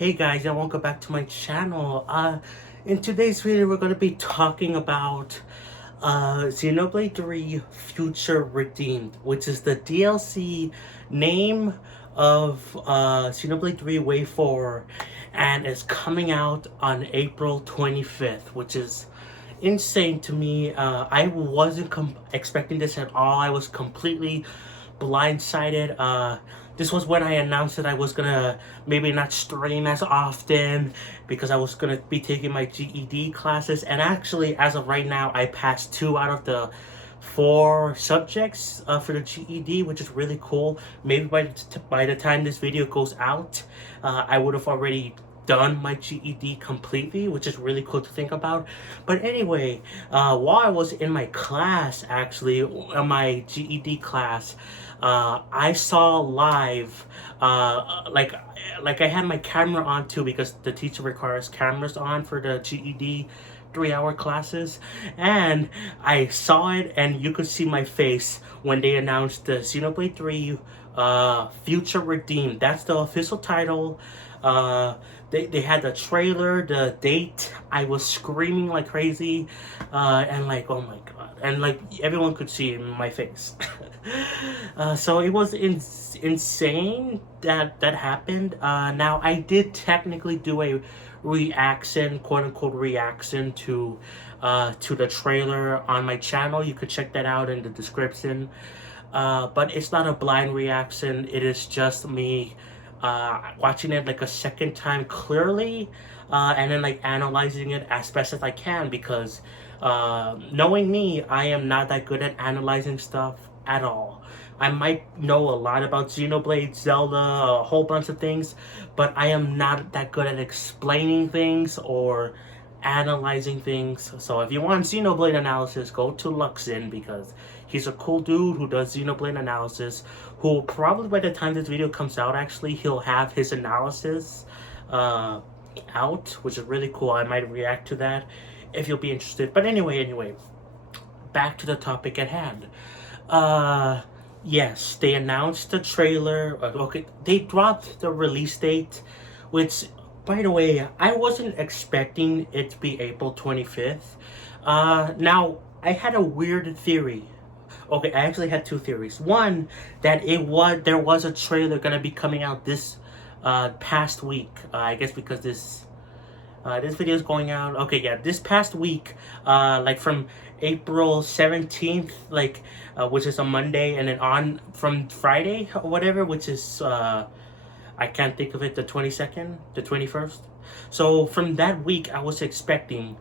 Hey guys, and welcome back to my channel. In today's video we're going to be talking about Xenoblade 3 Future Redeemed, which is the DLC name of Xenoblade 3 Wave 4, and it's coming out on April 25th, which is insane to me. I wasn't expecting this at all. I was completely blindsided. This was when I announced that I was gonna maybe not stream as often because I was gonna be taking my GED classes, and actually as of right now I passed 2 out of the 4 subjects for the GED, which is really cool. Maybe by the time this video goes out, I would have already done my GED completely, which is really cool to think about. But anyway, while I was in my class, actually, in my GED class, I saw live, like I had my camera on too, because the teacher requires cameras on for the GED 3-hour classes, and I saw it, and you could see my face when they announced the Xenoblade 3 Future Redeemed. That's the official title. They had the trailer, the date. I was screaming like crazy, and like, oh my god, and like everyone could see it in my face. So it was insane that happened. Now I did technically do a reaction, quote unquote reaction to the trailer on my channel. You could check that out in the description. But it's not a blind reaction. It is just me watching it like a second time clearly, and then like analyzing it as best as I can, because knowing me, I am not that good at analyzing stuff at all. I might know a lot about Xenoblade, Zelda, a whole bunch of things, but I am not that good at explaining things or analyzing things. So if you want Xenoblade analysis, go to Luxin, because he's a cool dude who does Xenoblade analysis, who probably by the time this video comes out, actually, he'll have his analysis out, which is really cool. I might react to that if you'll be interested. But anyway, back to the topic at hand. Yes, they announced the trailer. Okay, they dropped the release date, which, by the way, I wasn't expecting it to be April 25th. Now, I had a weird theory. Okay, I actually had 2 theories. One, that there was a trailer gonna be coming out this past week. I guess because this video is going out. Okay, yeah, this past week, like from April 17th, like which is a Monday, and then on from Friday or whatever, which is I can't think of it, the 22nd, the 21st. So from that week, I was expecting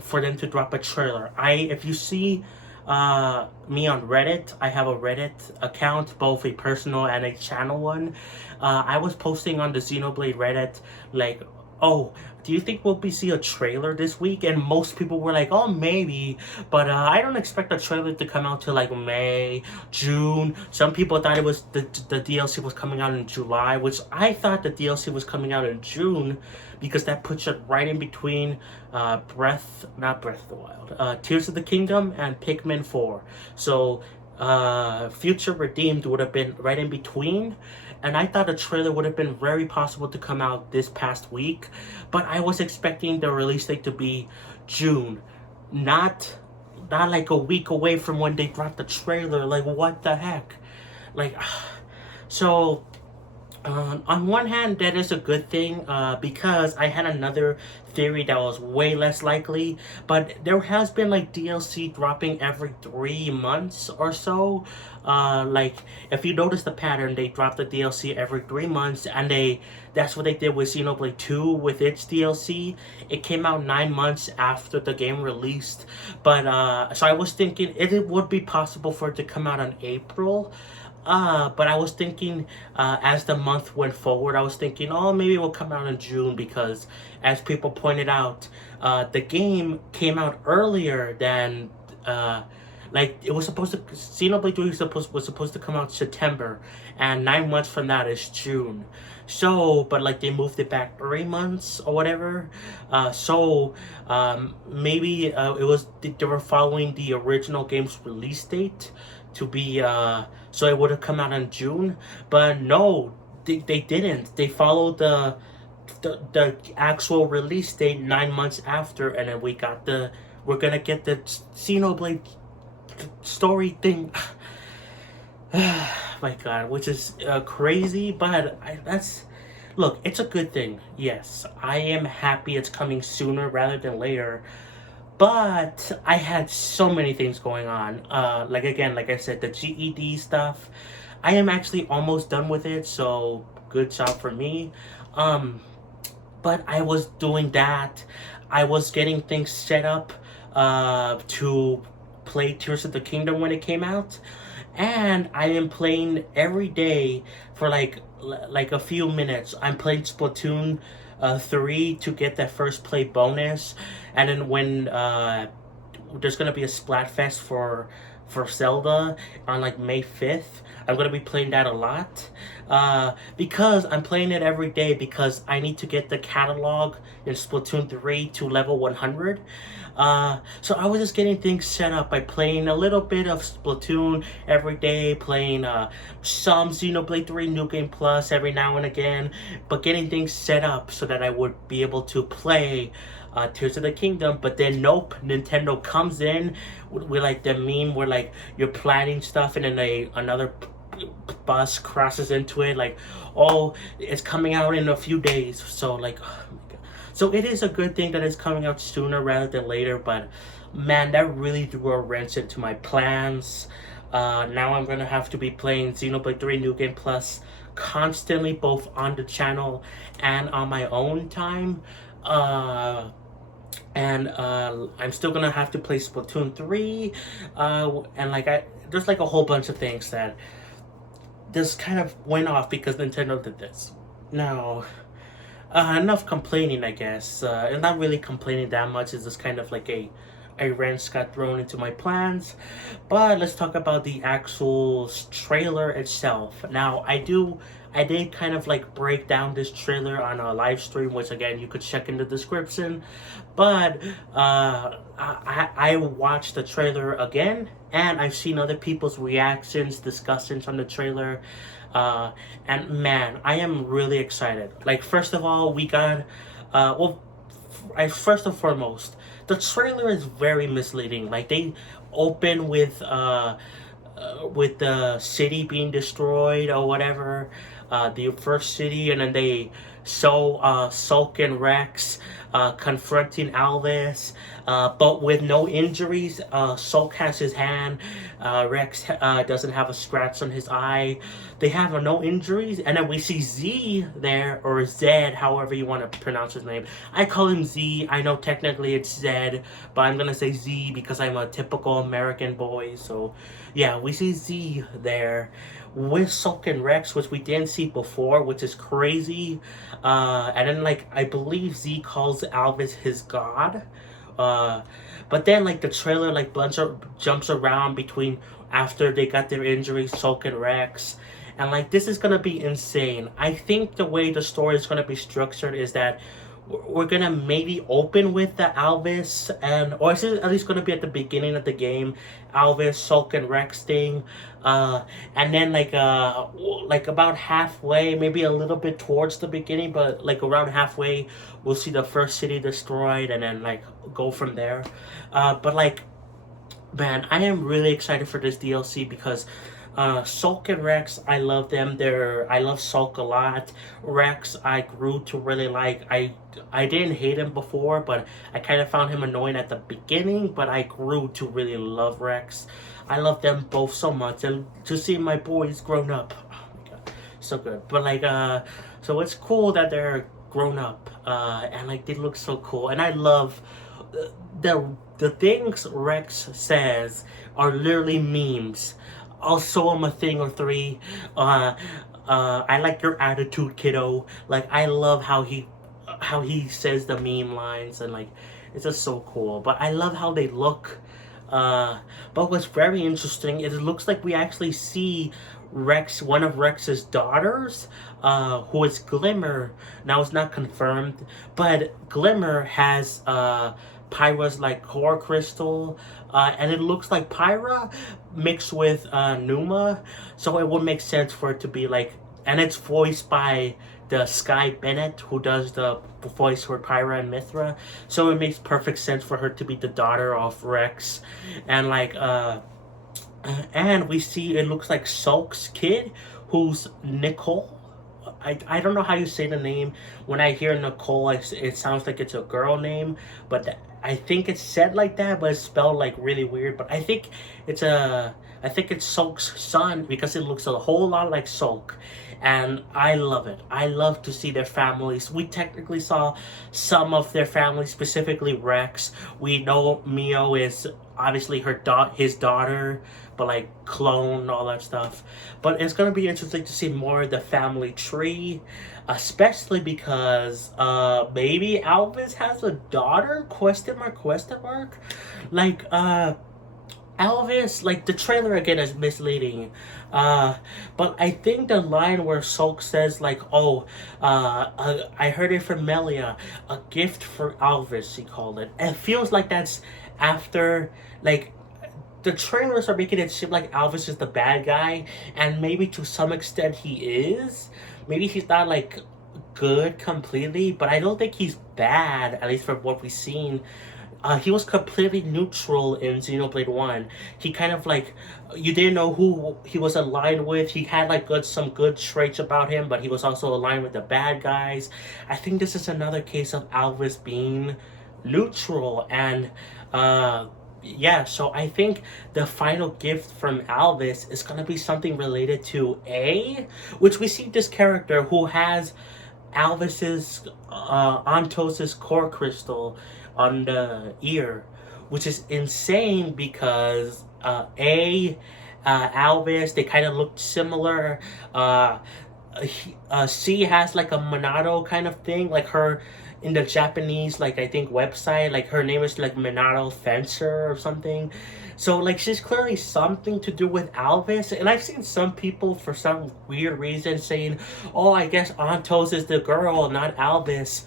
for them to drop a trailer. If you see me on Reddit, I have a Reddit account, both a personal and a channel one. I was posting on the Xenoblade Reddit, like, oh, do you think we'll see a trailer this week? And most people were like, oh, maybe, but I don't expect the trailer to come out till like May, June. Some people thought it was the DLC was coming out in July, which I thought the DLC was coming out in June, because that puts it right in between Breath of the Wild, Tears of the Kingdom and Pikmin 4. So Future Redeemed would have been right in between, and I thought a trailer would have been very possible to come out this past week, but I was expecting the release date to be June, not like a week away from when they dropped the trailer. Like, what the heck? Like, so on one hand, that is a good thing, because I had another theory that was way less likely, but there has been like DLC dropping every 3 months or so. Like, if you notice the pattern, they drop the DLC every 3 months, and that's what they did with Xenoblade 2 with its DLC. It came out 9 months after the game released, but so I was thinking it would be possible for it to come out in April. But I was thinking, as the month went forward, I was thinking, oh, maybe it will come out in June, because, as people pointed out, the game came out earlier than, like, it was supposed to, Xenoblade 3 was supposed to come out September, and 9 months from that is June. So, but like they moved it back 3 months or whatever. Maybe they were following the original game's release date to be so it would have come out in June. But no, they didn't. They followed the actual release date 9 months after, and then we're gonna get the Xenoblade story thing. My God, which is crazy, but look, it's a good thing. Yes, I am happy it's coming sooner rather than later. But I had so many things going on. Like I said, the GED stuff. I am actually almost done with it, so good job for me. Um, but I was doing that. I was getting things set up to play Tears of the Kingdom when it came out, and I am playing every day for like a few minutes. I'm playing Splatoon 3 to get that first play bonus, and then when there's gonna be a Splatfest for Zelda on like May 5th. I'm gonna be playing that a lot because I'm playing it every day because I need to get the catalog in Splatoon 3 to level 100. So I was just getting things set up by playing a little bit of Splatoon every day, playing some Xenoblade 3 New Game Plus every now and again, but getting things set up so that I would be able to play Tears of the Kingdom. But then nope, Nintendo comes in with like the meme where like you're planning stuff and then another bus crashes into it, like, oh, it's coming out in a few days. So like, oh my God. So it is a good thing that it's coming out sooner rather than later, but man, that really threw a wrench into my plans. Now I'm gonna have to be playing Xenoblade 3 New Game Plus constantly, both on the channel and on my own time. And I'm still gonna have to play Splatoon 3, and there's like a whole bunch of things that just kind of went off because Nintendo did this. Now, enough complaining, I guess. And not really complaining that much. It's just kind of like a wrench got thrown into my plans. But let's talk about the actual trailer itself. Now, I did kind of like break down this trailer on a live stream, which again you could check in the description. But I watched the trailer again, and I've seen other people's reactions, discussions on the trailer. And man, I am really excited. Like, first of all, we got first and foremost, the trailer is very misleading. Like, they open with the city being destroyed or whatever, the first city, and then they show Sulk and Rex confronting Alvis, but with no injuries. Sulk has his hand, Rex doesn't have a scratch on his eye. They have no injuries, and then we see Z there, or Zed, however you want to pronounce his name. I call him Z. I know technically it's Zed, but I'm gonna say Z because I'm a typical American boy. So yeah, we see Z there with Sulk and Rex, which we didn't see before, which is crazy. And then, like, I believe Z calls Alvis his god. But then, like, the trailer, like, jumps around between after they got their injuries, Sulk and Rex. And, like, this is gonna be insane. I think the way the story is gonna be structured is that we're gonna maybe open with the Alvis, or is it at least gonna be at the beginning of the game, Alvis, Sulk, and Rex thing, and then like about halfway, maybe a little bit towards the beginning, but like around halfway, we'll see the first city destroyed, and then like go from there. But like, man, I am really excited for this DLC because Sulk and Rex, I love them. I love Sulk a lot. Rex, I grew to really like. I didn't hate him before, but I kind of found him annoying at the beginning. But I grew to really love Rex. I love them both so much, and to see my boys grown up, oh my God, so good. But like, so it's cool that they're grown up, and like they look so cool, and I love the things Rex says are literally memes. I'll show him a thing or three. I like your attitude, kiddo. Like, I love how he says the meme lines, and like, it's just so cool. But I love how they look. But what's very interesting is it looks like we actually see Rex, one of Rex's daughters, who is Glimmer. Now, it's not confirmed, but Glimmer has Pyra's like core crystal, and it looks like Pyra mixed with Numa, so it would make sense for it to be like and it's voiced by the Sky Bennett, who does the voice for Pyra and Mithra. So it makes perfect sense for her to be the daughter of Rex, and and we see it looks like Sulk's kid, who's Nicole. I don't know how you say the name. When I hear Nicole, it sounds like it's a girl name, but I think it's said like that, but it's spelled like really weird. But it's I think it's Sulk's son because it looks a whole lot like Sulk, and I love it. I love to see their families. We technically saw some of their family, specifically Rex. We know Mio is obviously his daughter, but like clone, all that stuff. But it's gonna be interesting to see more of the family tree, especially because maybe Alvis has a daughter? Question mark? Question mark? Like Alvis, like the trailer again is misleading. But I think the line where Sulk says like, "Oh, I heard it from Melia, a gift for Alvis," he called it. It feels like that's after like the trailers are making it seem like Alvis is the bad guy, and maybe to some extent he is. Maybe he's not like good completely, but I don't think he's bad, at least from what we've seen. He was completely neutral in Xenoblade 1. He kind of like, you didn't know who he was aligned with. He had like some good traits about him, but he was also aligned with the bad guys. I think this is another case of Alvis being neutral, and yeah, so I think the final gift from Alvis is gonna be something related to A, which we see this character who has Alvis's Antos's core crystal on the ear, which is insane because Alvis, they kind of look similar. C has like a Monado kind of thing, like her in the Japanese, like I think website, like her name is like Minato Fencer or something. So like she's clearly something to do with Alvis, and I've seen some people for some weird reason saying, "Oh, I guess Antos is the girl, not Alvis."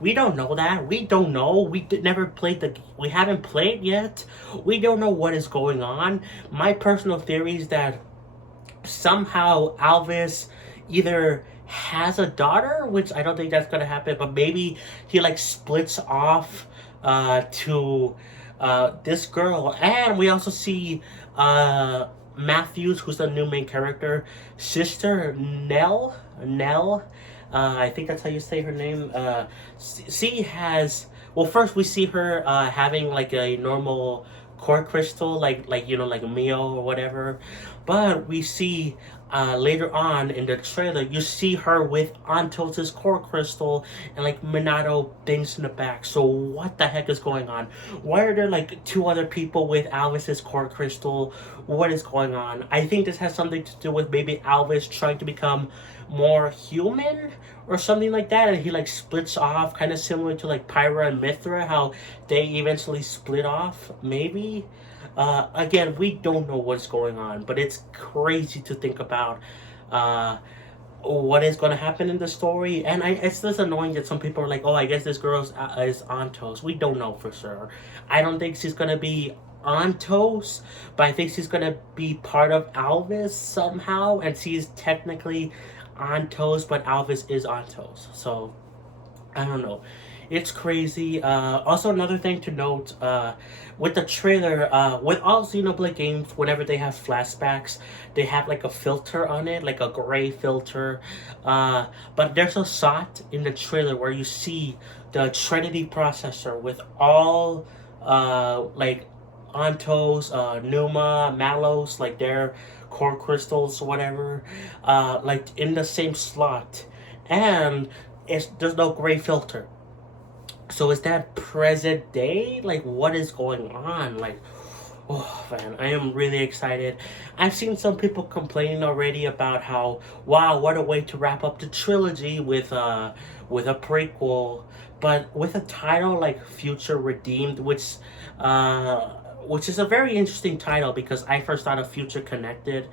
We don't know that. We don't know. Never played we haven't played yet. We don't know what is going on. My personal theory is that somehow Alvis either has a daughter, which I don't think that's gonna happen, but maybe he like splits off to this girl. And we also see Matthews, who's the new main character, sister Nell. I think that's how you say her name. She has. Well, first we see her having like a normal core crystal, like you know, like a Mio or whatever. But we see later on in the trailer, you see her with Antos's core crystal and like Minato things in the back. So what the heck is going on? Why are there like two other people with Alvis's core crystal? What is going on? I think this has something to do with maybe Alvis trying to become more human or something like that, and he like splits off, kind of similar to like Pyra and Mithra, how they eventually split off, maybe. Again, we don't know what's going on, but it's crazy to think about what is going to happen in the story. And it's just annoying that some people are like, "Oh, I guess this girl is Antos." We don't know for sure. I don't think she's going to be Antos, but I think she's going to be part of Alvis somehow, and she's technically Antos, but Alvis is Antos. So I don't know. It's crazy. Also, another thing to note, with the trailer, with all Xenoblade games, whenever they have flashbacks, they have like a filter on it, like a gray filter. But there's a shot in the trailer where you see the Trinity processor with all, like, Antos, Numa, Malos, like their core crystals, whatever, like in the same slot. And there's no gray filter. So is that present day? Like, what is going on? Like, oh man, I am really excited. I've seen some people complaining already about how, wow, what a way to wrap up the trilogy with a prequel, but with a title like Future Redeemed, which is a very interesting title because I first thought of Future Connected,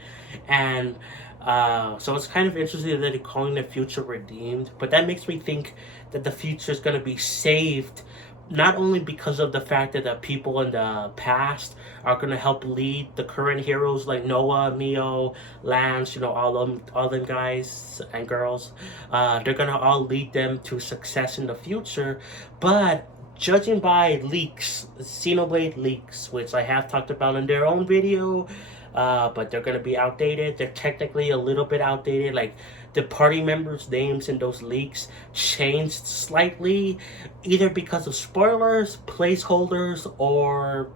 and so it's kind of interesting that they're calling it Future Redeemed, but that makes me think that the future is going to be saved not only because of the fact that the people in the past are gonna help lead the current heroes like Noah, Mio, Lance, all them guys and girls. They're gonna all lead them to success in the future, but judging by leaks, Xenoblade leaks, which I have talked about in their own video, but they're gonna be outdated. They're technically a little bit outdated. Like the party members' names in those leaks changed slightly, either because of spoilers, placeholders, or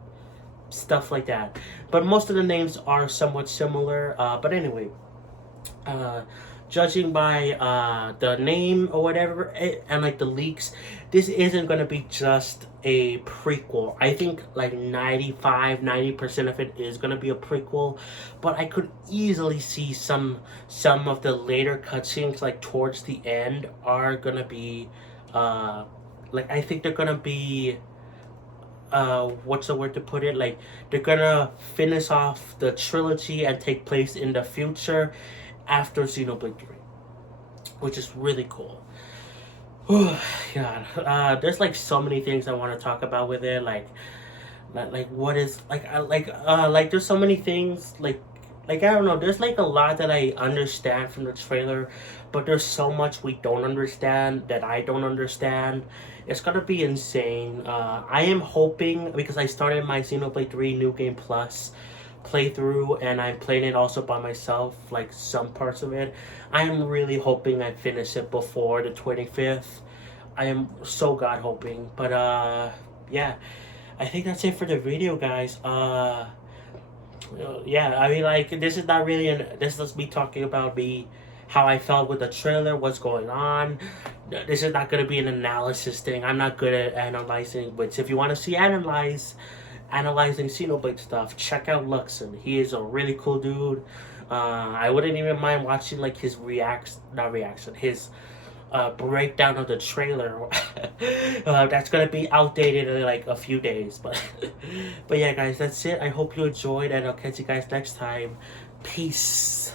stuff like that. But most of the names are somewhat similar. But anyway, uh, judging by the name or whatever, and like the leaks, this isn't going to be just a prequel. I think like 90% of it is going to be a prequel, but I could easily see some of the later cutscenes, like towards the end, are going to be like, I think they're going to be what's the word to put it, like they're gonna finish off the trilogy and take place in the future after Xenoblade 3, which is really cool. God, there's like so many things I want to talk about with it. Like what is like there's so many things like I don't know. There's like a lot that I understand from the trailer, but there's so much we don't understand that I don't understand. It's gonna be insane. I am hoping, because I started my Xenoblade 3 New Game Plus playthrough and I'm playing it also by myself, like some parts of it. I am really hoping I finish it before the 25th. I am so god hoping. But yeah, I think that's it for the video, guys. Yeah, I mean, like, this is not really this is me talking about me, how I felt with the trailer, what's going on. This is not going to be an analysis thing. I'm not good at analyzing, but if you want to see analyzing Xenoblade stuff, check out Luxon. He is a really cool dude. I wouldn't even mind watching like his his breakdown of the trailer. That's gonna be outdated in like a few days, but but yeah, guys, that's it. I hope you enjoyed, and I'll catch you guys next time. Peace.